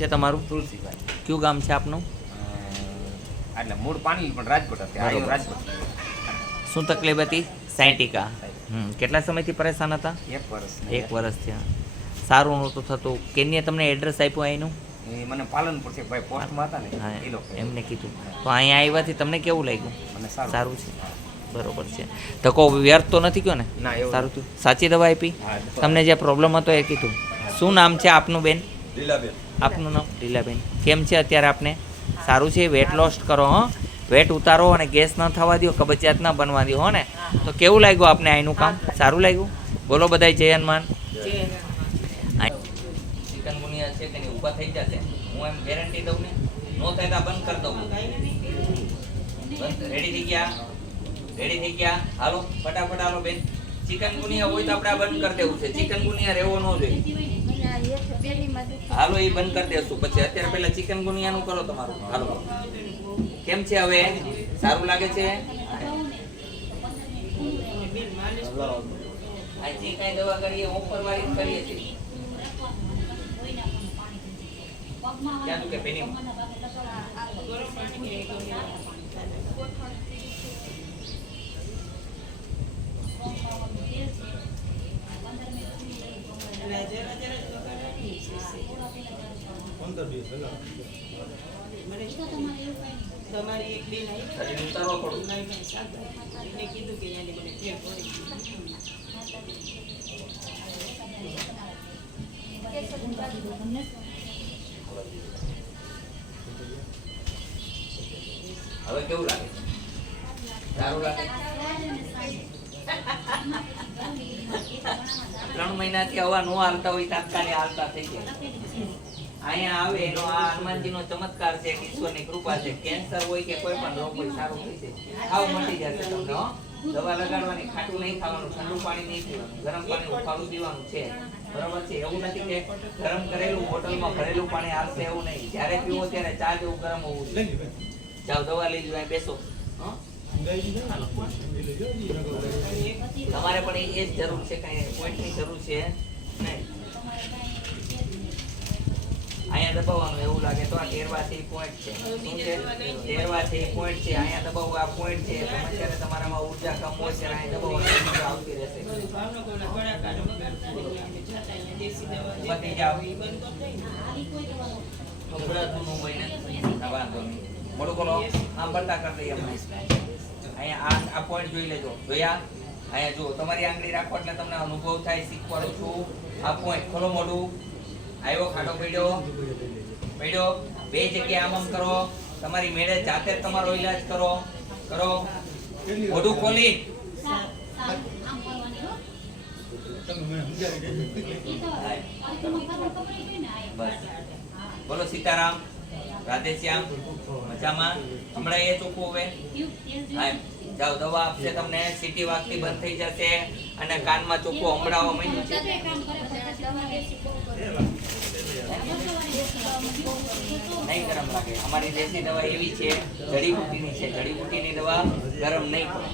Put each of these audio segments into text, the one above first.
છે તમારું? તુલસીભાઈ. કયું ગામ છે આપનું? એટલે મૂળ પાણી પણ રાજકોટ હતી. આ રાજકોટ. શું તકલીફ હતી? સાયટિકા. કેટલા સમયથી પરેશાન હતા? 1 વર્ષ. 1 વર્ષ થયા. સારું નહોતું થતું. કેને તમને એડ્રેસ આપ્યું અહીંનું? એ મને પાલનપુર છે ભાઈ, પોસ્ટમાં હતા ને હા, એ લોકો એમને કીધું. તો અહીંયા આવ્યાથી તમને કેવું લાગ્યું? મને સારું. સારું છે, બરોબર છે. ધક્કો વ્યર્થ તો નથી ગયો ને? ના, એવું સારું થયું. સાચી દવા આપી? હા, તમને જે પ્રોબ્લેમ હતો એ કીધું. શું નામ છે આપનું બેન? લીલાબેન. આપનું નામ લીલાબેન. કેમ છે અત્યારે આપને? સારું છે. વેટ લોસ કરો, હો. વેટ ઉતારો અને ગેસ ન થવા દો, કબજિયાત ન બનવા દો, હો ને. તો કેવું લાગ્યું આપને અહીંનું કામ? સારું લાગ્યું? બોલો બધાય જય હનુમાન. ચિકનગુનિયા છે તેની ઊભા થઈ જશે. હું એમ ગેરંટી દઉં ને. નો થાય તો બંધ કરી દઉં. રેડી થઈ ગયા? રેડી થઈ ગયા? હાલો ફટાફટ હાલો બેન. ચિકનગુનિયા હોય તો આપણે આ બંધ કરી દેવું છે. ચિકનગુનિયા રહેવો ન જોઈએ. હાલો એ બંધ કરી દેશું પછી. અત્યારે પહેલા ચિકનગુનિયાનું કરો તમારું. હાલો કેમ છે હવે? સારું લાગે છે? આજે કઈ દવા કરીએ ઓફર વાળી કરીએ છીએ. ક્યાં તું કે પેની તમારી એક બેન આવી ઉતારવા પડું. એને કીધું કે એને મને ફેર પડી હવે કેવું લાગે? સારું લાગે? 3 મહિનાથી હવા નો હાલતા હોય તાત્કાલિક હાલતા થઈ જાય. અહીંયા આવે એનો આ હનુમાનજીનો ચમત્કાર છે, ઈશ્વરની કૃપા છે. કેન્સર હોય કે કોઈ પણ રોગ હોય સારું થઈ જાય. આવ મટી જશે તમને, હો. દવા લગાડવાની, ખાટું નહીં ખાવાનું, ઠંડુ પાણી નહીં પીવાનું, ગરમ પાણી ઉકાળું પીવાનું છે. બરોબર છે? એવું નથી કે ગરમ કરેલું બોટલમાં ભરેલું પાણી આવશે, એવું નહીં. જ્યારે પીવો ત્યારે ચા જેવું ગરમ હોવું જોઈએ. જાઓ દવા લઈ લો, બેસો. તમારે પણ એ જ જરૂર છે, કઈ પોઈન્ટની જરૂર છે નહીં. અહીંયા દબાવવાનું એવું લાગે તો આ 13 પોઈન્ટ છે. શું છે? 13 પોઈન્ટ છે. અહીંયા દબાવવું, આ પોઈન્ટ છે. તમે ત્યારે તમારામાં ઉર્જા કમ હોય ત્યારે અહીંયા દબાવવાનું આવતી રહેશે. બધી જાઓ. ગભરાતું ન હોય ને, વાંધો નહીં. મોડું બોલો. આમ બળતા કરી દઈએ આપણે. અહીંયા આ પોઈન્ટ જોઈ લેજો. જોયા? અહીંયા જુઓ, તમારી આંગળી રાખો એટલે તમને અનુભવ થાય. શીખવાડું છું. આ પોઈન્ટ ખોલો મોઢું. આવ્યો ખાટો પડ્યો. બે જગ્યાએ આમ કરો. તમારી મેળે જાતે તમારો ઈલાજ કરો. મોઢું ખોલી. બસ બોલો સીતારામ, રાધેશ્યામ. મજામાં? હમણાં એ ચોખ્ખું હવે. જાઓ દવા આપશે તમને. સીટી વાગતી બંધ થઈ જશે અને કાનમાં ચોખ્ખું સંભળાવવા માંડ્યું છે. નહીં ગરમ લાગે. અમારી દેશી દવા એવી છે, જડીબુટીની છે. જડીબુટીની દવા ગરમ નહીં પડે.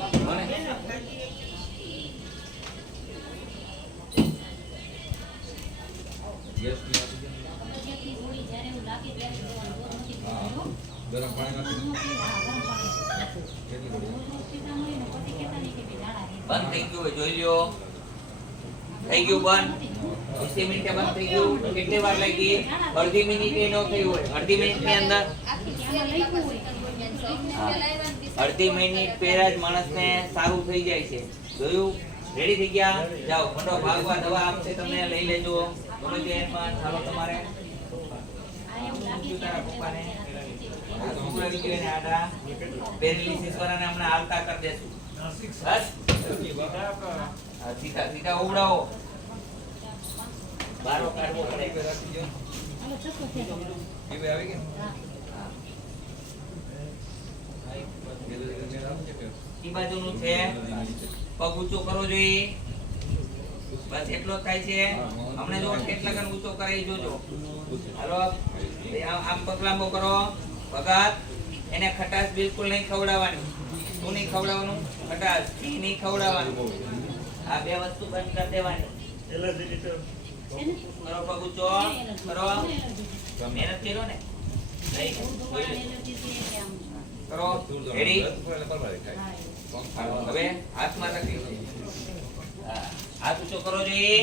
બંધ થઈ ગયું હોય જોઈ લ્યો. થઈ ગયું બંધ. 20 મિનિટે બંધ થઈ ગયું. કેટલી વાર લાગી? અડધી મિનિટે ન થયું હોય. અડધી મિનિટની અંદર, અડધી મિનિટ પહેલા જ માણસને સારું થઈ જાય છે. જોયું? રેડી થઈ ગયા? જાઓ મોટો ભાગવા દવા આપશે તમને, લઈ લેજો. બોલો જય હનુમાન. ચાલો તમારે તારા પપ્પાને પેરેલિસિસ વાળાને હમણાં હાલતા કરી દેશું. બસ સીધા ઉવડાવો. બારો કાઢવો પડે. ઈ બાજુનું છે. પગ ઊંચો કરવો જોઈએ. બસ એટલો જ થાય છે. હમણાં જો કેટલા ગણ ઊંચો કરે જોજો. હાલો આમ પગ લાંબો કરો. ભગત એને ખટાશ બિલકુલ નહીં ખવડાવવાની. શું નહીં ખવડાવવાનું? ખટાશ નહીં ખવડાવવાનું. આ બે વસ્તુ બંધ કરી દેવાની. કરો પગ ઊંચો કરો. મહેનત કર્યો ને નહીં કરો રેડી હવે હાથમાં રાખી હા હાથ ઊંચો કરો જી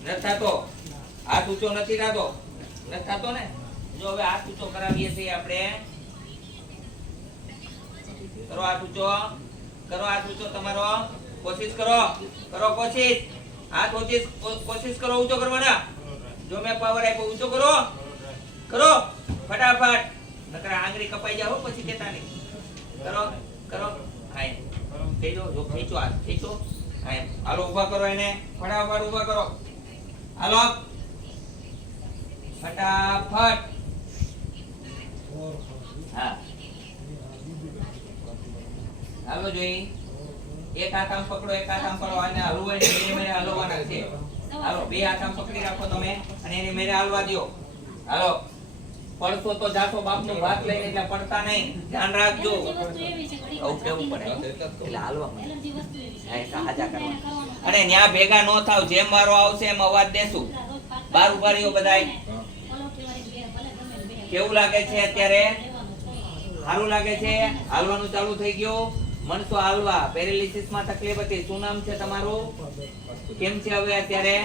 નથી થતો હાથ ઊંચો નથી થતો ને જો હવે હાથ ઊંચો કરાવીએ છીએ આપણે કરો હાથ ઊંચો તમારો કોશિશ કરો કોશિશ હાથ કોશિશ કરો ઊંચો કરવાના જો મેં પાવર આપ્યો ઊંચો કરો ફટાફટ નકર આંગળી કપાઈ જાવ પછી કેતા નહીં કરો હાય ખેંચો જો ખેંચો હાથ ખેંચો હાય હાલો ઊભા કરો એને ફટાફટ ઊભા કરો હાલો ફટાફટ હા હાલો જોઈ એક હાથ આમ પકડો એક હાથ આમ પકડો અને હલવો એને મેરે હલવાના છે હાલો બે હાથ આમ પકડી રાખો તમે અને એને મેરે હલવા દો હાલો પડશો તો જાતો બાપનો ભાત લઈને એટલે પડતા નહીં ધ્યાન રાખજો આવું કેવું પડે એટલે હાલવા મળે સાજા કરવા અને ન્યા ભેગા નો થાવ જેમ મારો આવશે એમ અવાજ દેશું બાર ઉભા રહ્યો બધાય કેવું લાગે છે અત્યારે સારું લાગે છે હાલવાનું ચાલુ થઈ ગયું મનસો હાલવા પેરાલિસિસ માં તકલીફ હતી શું નામ છે તમારું કેમ છે હવે અત્યારે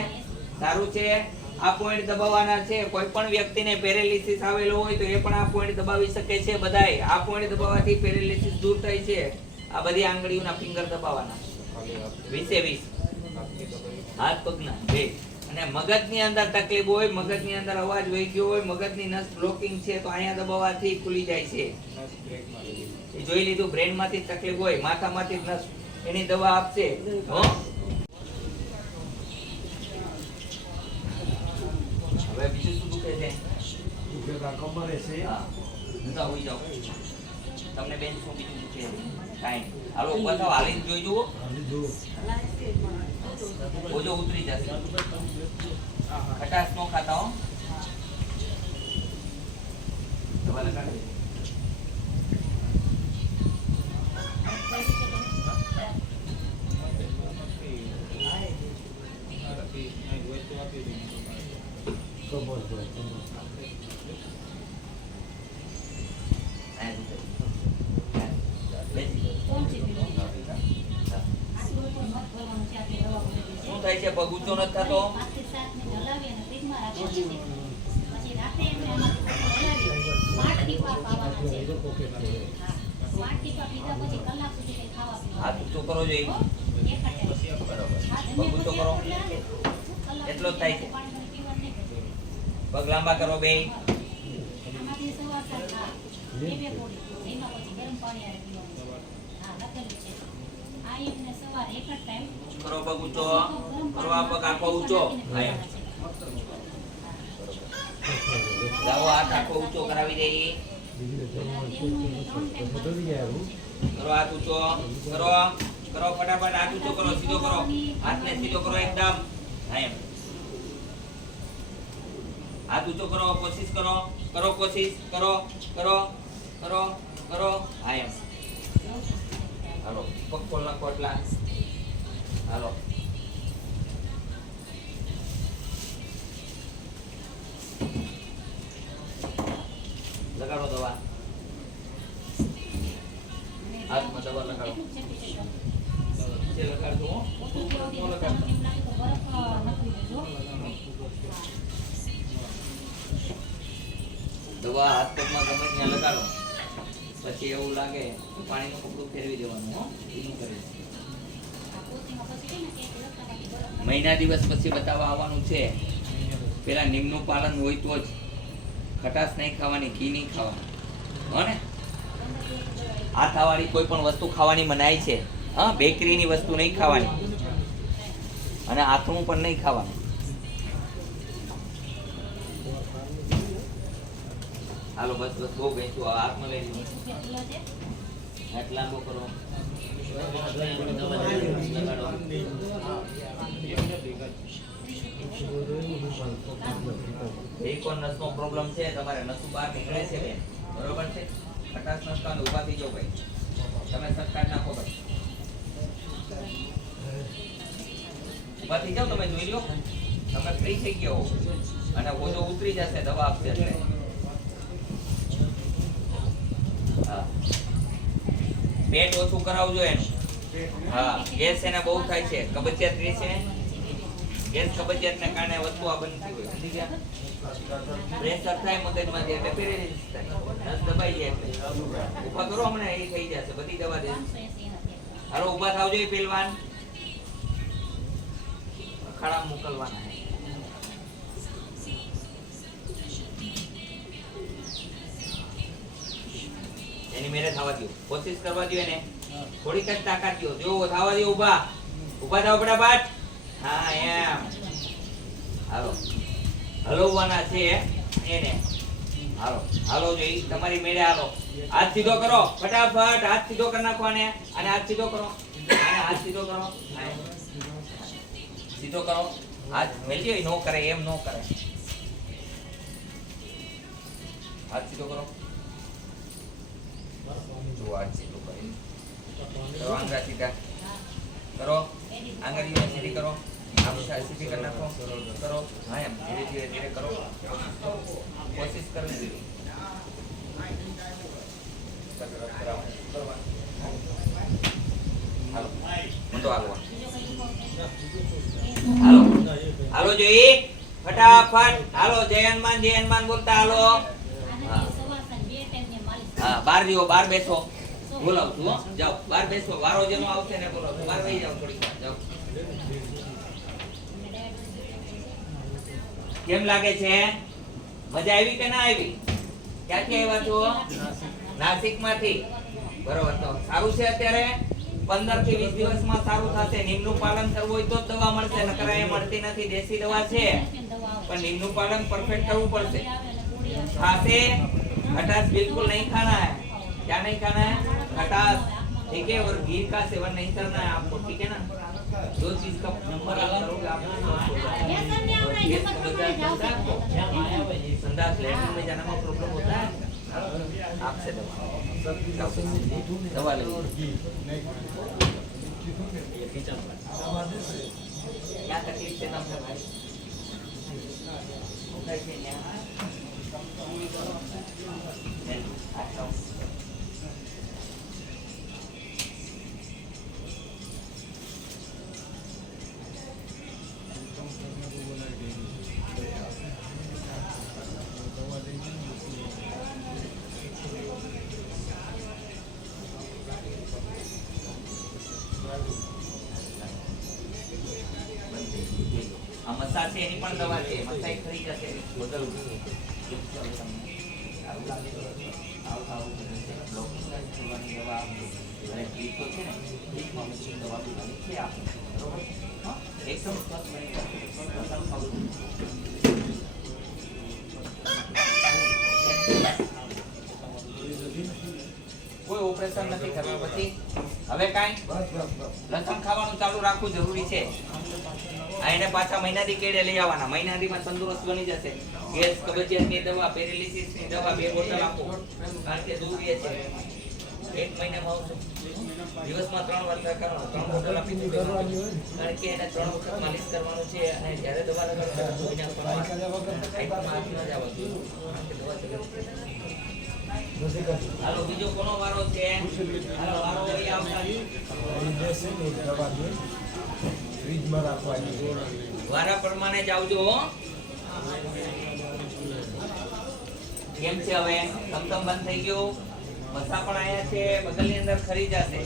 સારું છે આ પોઈન્ટ દબાવવાના છે કોઈ પણ વ્યક્તિને પેરાલિસિસ આવેલો હોય તો એ પણ આ પોઈન્ટ દબાવી શકે છે બધાય આ પોઈન્ટ દબાવવાથી પેરાલિસિસ દૂર થાય છે આ બધી આંગળીઓના ફિંગર દબાવવાના 20 હાથ પગના બે અને મગજની અંદર તકલીફ હોય મગજની અંદર અવાજ વહી ગયો હોય મગજની નસ બ્લોકિંગ છે તો અહીંયા દબાવવાથી ખુલી જાય છે એ જોઈ લીધું બ્રેન માંથી તકલીફ હોય માથામાંથી નસ એની દવા આપશે હો હવે બીજું શું દુખે છે કમરે છે જતા હોઈ જાઓ તમને બેન શું બીજું દુખે કાઈ હાલો ઉપર થાવ હાલીને જોઈ જુઓ ઓજો ઉતરી જશે ખટાશ નો ખાતા હો દવા લગાડી શું થાય છે પગ ઊંચો નથી થતો હાથ ઊંચો કરો જોઈએ પગ ઊંચો કરો એટલો જ થાય છે પગ લાંબા કરો બે કરો પગ ઊંચો કરો આ પગ આખો ઊંચો લાવો હાથ આખો ઊંચો કરાવી દઈએ કરો હાથ ઊંચો કરો ફટાફટ હાથ ઊંચો કરો સીધો કરો હાથને સીધો કરો એકદમ હાથ ઊંચો કરો કોશિશ કરો કોશિશ કરો હા એમ હાલો પગ ખોલ નાખો એટલા હાલો લગાડો દવા હાથમાં દવા લગાડો જે લગાડજો નો લગાડતો દવા હાથ પગમાં ગમે ત્યાં લગાડો પછી એવું લાગે તો પાણીનું કપડું ફેરવી દેવાનું હો એનું કરી મહિના દિવસ પછી બતાવવા આવવાનું છે પેલા નિયમનું પાલન હોય તો જ ખટાશ નહીં ખાવાની ઘી નહીં ખાવાનું હો ને આથાવાળી કોઈ પણ વસ્તુ ખાવાની મનાઈ છે હા બેકરીની વસ્તુ નહીં ખાવાની અને આથમું પણ નહીં ખાવાનું હાલો બસ બહુ ગઈશું હાથમાં લઈ લીધું હાથ લાંબો કરો નસનો પ્રોબ્લેમ છે તમારે નસું બહાર નીકળે છે બેન બરોબર છે ખટાશ નસકાને ઊભા થઈ જાઓ ભાઈ તમે સટકાટ નાખો ભાઈ ઊભા થઈ જાઓ તમે જોઈ લો તમે ફ્રી થઈ ગયા હો અને ઓજો ઉતરી જશે દવા આપશે એટલે હા પેટ ઓછું કરાવજો એનું હા ગેસ એને બહુ થાય છે કબજિયાત રહે છે ગેસ કબજિયાતને કારણે વસ્તુ આ બનતી હોય સમજી ગયા પ્રેશર થાય મગજમાં એટલે પેરેલિસિસ થાય નસ દબાઈ જાય એટલે ઊભા કરો હમણાં એ થઈ જશે બધી દવા દે હાલો ઊભા થાવજો એ પહેલવાન અખાડા મોકલવાના એની મેરે થવા દો કોશિશ કરવા દો એને થોડીક જ તાકાત દો જો થવા દો ઊભા ઊભા થાવ ફટાફટ હા એમ હાલો હલવવાના છે એને હાલો હાલો જો ઈ તમારી મેળે હાલો હાથ સીધો કરો ફટાફટ હાથ સીધો કરી નાખો અને હાથ સીધો કરો અને હાથ સીધો કરો સીધો કરો હાથ મેલજો નો કરે એમ નો કરે હાથ સીધો કરો જો હાથ સીધો કરી કરો આંગળા સીધા કરો આંગળીઓ સીધી કરો આંગળા સીધી કરી નાખો કરો હા એમ ધીરે ધીરે ધીરે કરો કોશિશ કરવી જોઈએ હાલો મંડો હાલવા હાલો હાલો જોઈ ફટાફટ હાલો જય હનુમાન બોલતા હાલો હા બાર દીવો બાર બેસો બોલાવું છું હો જાઓ બાર બેસો વારો જેનો આવશે ને બોલો બાર વહી જાઓ થોડી વાર જાઓ કેમ લાગે છે મજા આવી કે ના આવી ક્યાંથી આવ્યા છો નાસિક માંથી બરોબર તો સારું છે અત્યારે 15 થી 20 દિવસમાં સારું થશે નીમનું પાલન કરવું હોય તો જ દવા મળશે નકર એ મળતી નથી દેશી દવા છે પણ નીમનું પાલન પરફેક્ટ કરવું પડશે ખાસે खटास बिल्कुल नहीं खाना है क्या नहीं खाना है खटास ठीक है और घी का सेवन नहीं करना है आपको ठीक है ना जो चीज का नंबर करोगे आप संडास लैट्रिन में जाने में प्रॉब्लम होता है आपसे दवा ले क्या तकलीफ है नाम भाई આ મસા છે એની પણ દવા છે મસા એક ખરી જશે બદલ કોઈ ઓપરેશન નથી કરવું પછી હવે કાઈ લસણ ખાવાનું ચાલુ રાખવું જરૂરી છે આ એને પાછા મહિનાથી કેડે લઈ આવવાના મહિનાથીમાં તંદુરસ્ત બની જશે ગેસ કબજિયાતની દવા પેરેલિસિસની દવા 2 બોટલ આપો કારણ કે જરૂરી છે એક મહિનામાં આવશે દિવસમાં 3 વાર કરવાનું 3 બોટલ આપી દેવાની કારણ કે એને 3 વખત માલિશ કરવાનું છે અને જ્યારે દવા લગાડવાનું ધોઈને આપવાનું હાથ ન જવા જોઈએ દવા હાલો બીજો કોનો વારો છે હાલો વારો લઈ આવતા ફ્રીજમાં રાખવાની વારા પ્રમાણે જ આવજો કેમ છે હવે તમતમ બંધ થઈ ગયો મસા પણ આયા છે બગલની અંદર ખરી જશે